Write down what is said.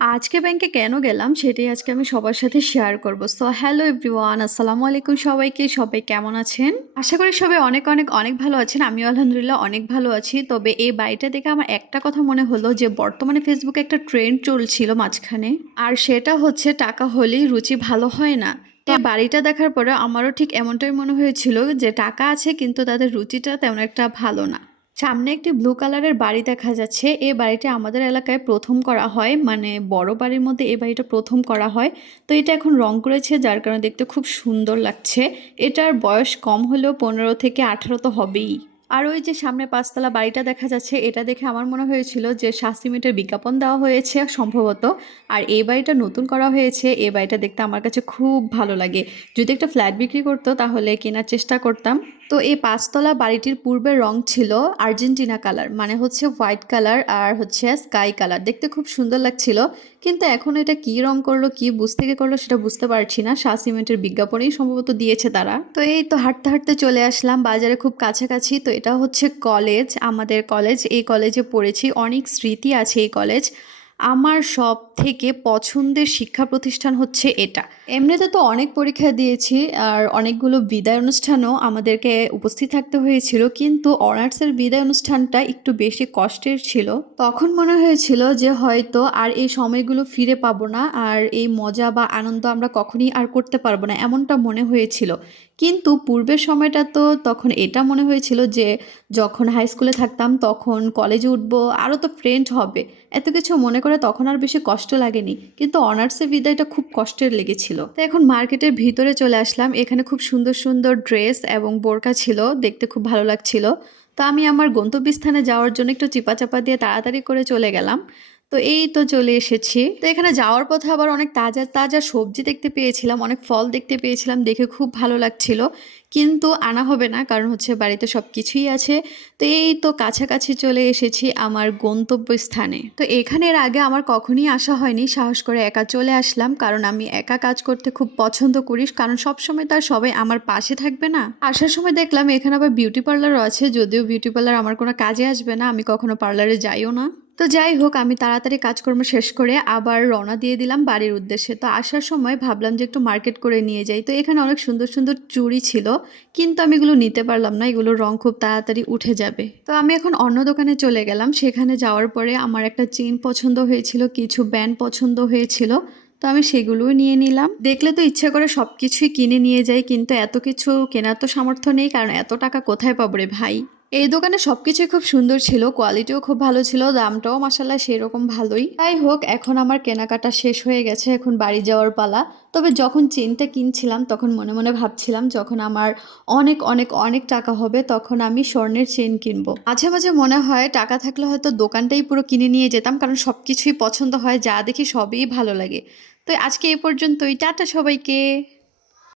আজকে ব্যাংকে কেন গেলাম সেটাই আজকে আমি সবার সাথে শেয়ার করব। সো হ্যালো এভরিওয়ান আসসালামু আলাইকুম সবাইকে, সবাই কেমন আছেন? আশা করি সবাই অনেক অনেক অনেক ভালো আছেন, আমিও আলহামদুলিল্লাহ অনেক ভালো আছি। তবে এই বাড়িটা দেখে আমার একটা কথা মনে হলো যে, বর্তমানে ফেসবুকে একটা ট্রেন্ড চলছিল মাঝখানে, আর সেটা হচ্ছে টাকা হলেই রুচি ভালো হয় না। তো বাড়িটা দেখার পরে আমারও ঠিক এমনটাই মনে হয়েছিল যে, টাকা আছে কিন্তু তাদের রুচিটা তেমন একটা ভালো না। সামনে একটি ব্লু কালারের বাড়ি দেখা যাচ্ছে। এই বাড়িটা আমাদের এলাকায় প্রথম করা হয়। মানে বড় বাড়ির মধ্যে এই বাড়িটা প্রথম করা হয়। তো এটা এখন রং করেছে, যার কারণে দেখতে খুব সুন্দর লাগছে। এটার বয়স কম হলেও পনেরো থেকে আঠারো তো হবেই। আর ওই যে সামনে পাঁচতলা বাড়িটা দেখা যাচ্ছে, এটা দেখে আমার মনে হয়েছিল যে শাহ সিমেন্টের বিজ্ঞাপন দেওয়া হয়েছে সম্ভবত। আর এই বাড়িটা নতুন করা হয়েছে। এই বাড়িটা দেখতে আমার কাছে খুব ভালো লাগে। যদি একটা ফ্ল্যাট বিক্রি করতো, তাহলে কেনার চেষ্টা করতাম। তো এই পাঁচতলা বাড়িটির পূর্বের রং ছিল আর্জেন্টিনা কালার মানে হচ্ছে হোয়াইট কালার আর হচ্ছে স্কাই কালার। দেখতে খুব সুন্দর লাগছিল, কিন্তু এখন এটা কি রং করল, কি বুঝ থেকে করল সেটা বুঝতে পারছি না। শাহ সিমেন্টের বিজ্ঞাপনেই সম্ভবত দিয়েছে তারা। তো এই তো হাঁটতে হাঁটতে চলে আসলাম বাজারে খুব কাছাকাছি। তো এটা হচ্ছে কলেজ, আমাদের কলেজ। এই কলেজে পড়েছি, অনেক স্মৃতি আছে এই কলেজ। আমার সব থেকে পছন্দের শিক্ষা প্রতিষ্ঠান হচ্ছে এটা। এমনিতে তো অনেক পরীক্ষা দিয়েছি আর অনেকগুলো বিদায় অনুষ্ঠানও আমাদেরকে উপস্থিত থাকতে হয়েছিল, কিন্তু অনার্সের বিদায় অনুষ্ঠানটা একটু বেশি কষ্টের ছিল। তখন মনে হয়েছিল যে হয়তো আর এই সময়গুলো ফিরে পাবো না আর এই মজা বা আনন্দ আমরা কখনই আর করতে পারব না, এমনটা মনে হয়েছিল। কিন্তু পূর্বের সময়টা তো তখন এটা মনে হয়েছিল যে যখন হাই স্কুলে থাকতাম তখন কলেজে উঠবো, আরও তো ফ্রেন্ড হবে। এত কিছু মনে করে তখন আর বেশি কষ্ট লাগেনি, কিন্তু অনার্সের বিদায়টা খুব কষ্টের লেগেছিল। তো এখন মার্কেটের ভিতরে চলে আসলাম, এখানে খুব সুন্দর সুন্দর ড্রেস এবং বোরকা ছিল, দেখতে খুব ভালো লাগছিল। তো আমি আমার গন্তব্যস্থানে যাওয়ার জন্য একটু চিপা চাপা দিয়ে তাড়াতাড়ি করে চলে গেলাম। তো এই তো চলে এসেছি। তো এখানে যাওয়ার পথে আবার অনেক তাজা তাজা সবজি দেখতে পেয়েছিলাম, অনেক ফল দেখতে পেয়েছিলাম, দেখে খুব ভালো লাগছিল। কিন্তু আনা হবে না, কারণ হচ্ছে বাড়িতে সব কিছুই আছে। তো এই তো কাছাকাছি চলে এসেছি আমার গন্তব্য স্থানে তো এখানের আগে আমার কখনই আসা হয়নি, সাহস করে একা চলে আসলাম, কারণ আমি একা কাজ করতে খুব পছন্দ করি, কারণ সবসময় তার সবাই আমার পাশে থাকবে না। আসার সময় দেখলাম এখানে আবার বিউটি পার্লারও আছে, যদিও বিউটি পার্লার আমার কোনো কাজে আসবে না, আমি কখনো পার্লারে যাইও না। তো যাই হোক, আমি তাড়াতাড়ি কাজকর্ম শেষ করে আবার রওনা দিয়ে দিলাম বাড়ির উদ্দেশ্যে। তো আসার সময় ভাবলাম যে একটু মার্কেট করে নিয়ে যাই। তো এখানে অনেক সুন্দর সুন্দর চুড়ি ছিল, কিন্তু আমি এগুলো নিতে পারলাম না, এগুলোর রং খুব তাড়াতাড়ি উঠে যাবে। তো আমি এখন অন্য দোকানে চলে গেলাম। সেখানে যাওয়ার পরে আমার একটা চেন পছন্দ হয়েছিল, কিছু ব্যান্ড পছন্দ হয়েছিল, তো আমি সেগুলোও নিয়ে নিলাম। দেখলে তো ইচ্ছে করে সব কিছুই কিনে নিয়ে যাই, কিন্তু এত কিছু কেনার তো সামর্থ্য নেই, কারণ এত টাকা কোথায় পাবো রে ভাই? এই দোকানে সব কিছুই খুব সুন্দর ছিল কোয়ালিটিও খুব ভালো ছিল, দামটাও মাসাল্লাহ সেরকম ভালোই। তাই হোক, এখন আমার কেনাকাটা শেষ হয়ে গেছে, এখন বাড়ি যাওয়ার পালা। তবে যখন চেনটা কিনছিলাম, তখন মনে মনে ভাবছিলাম, যখন আমার অনেক অনেক অনেক টাকা হবে, তখন আমি স্বর্ণের চেন কিনবো। মাঝে মাঝে মনে হয় টাকা থাকলে হয়তো দোকানটাই পুরো কিনে নিয়ে যেতাম, কারণ সব কিছুই পছন্দ হয়, যা দেখি সবই ভালো লাগে। তো আজকে এ পর্যন্তই, টাটা সবাইকে!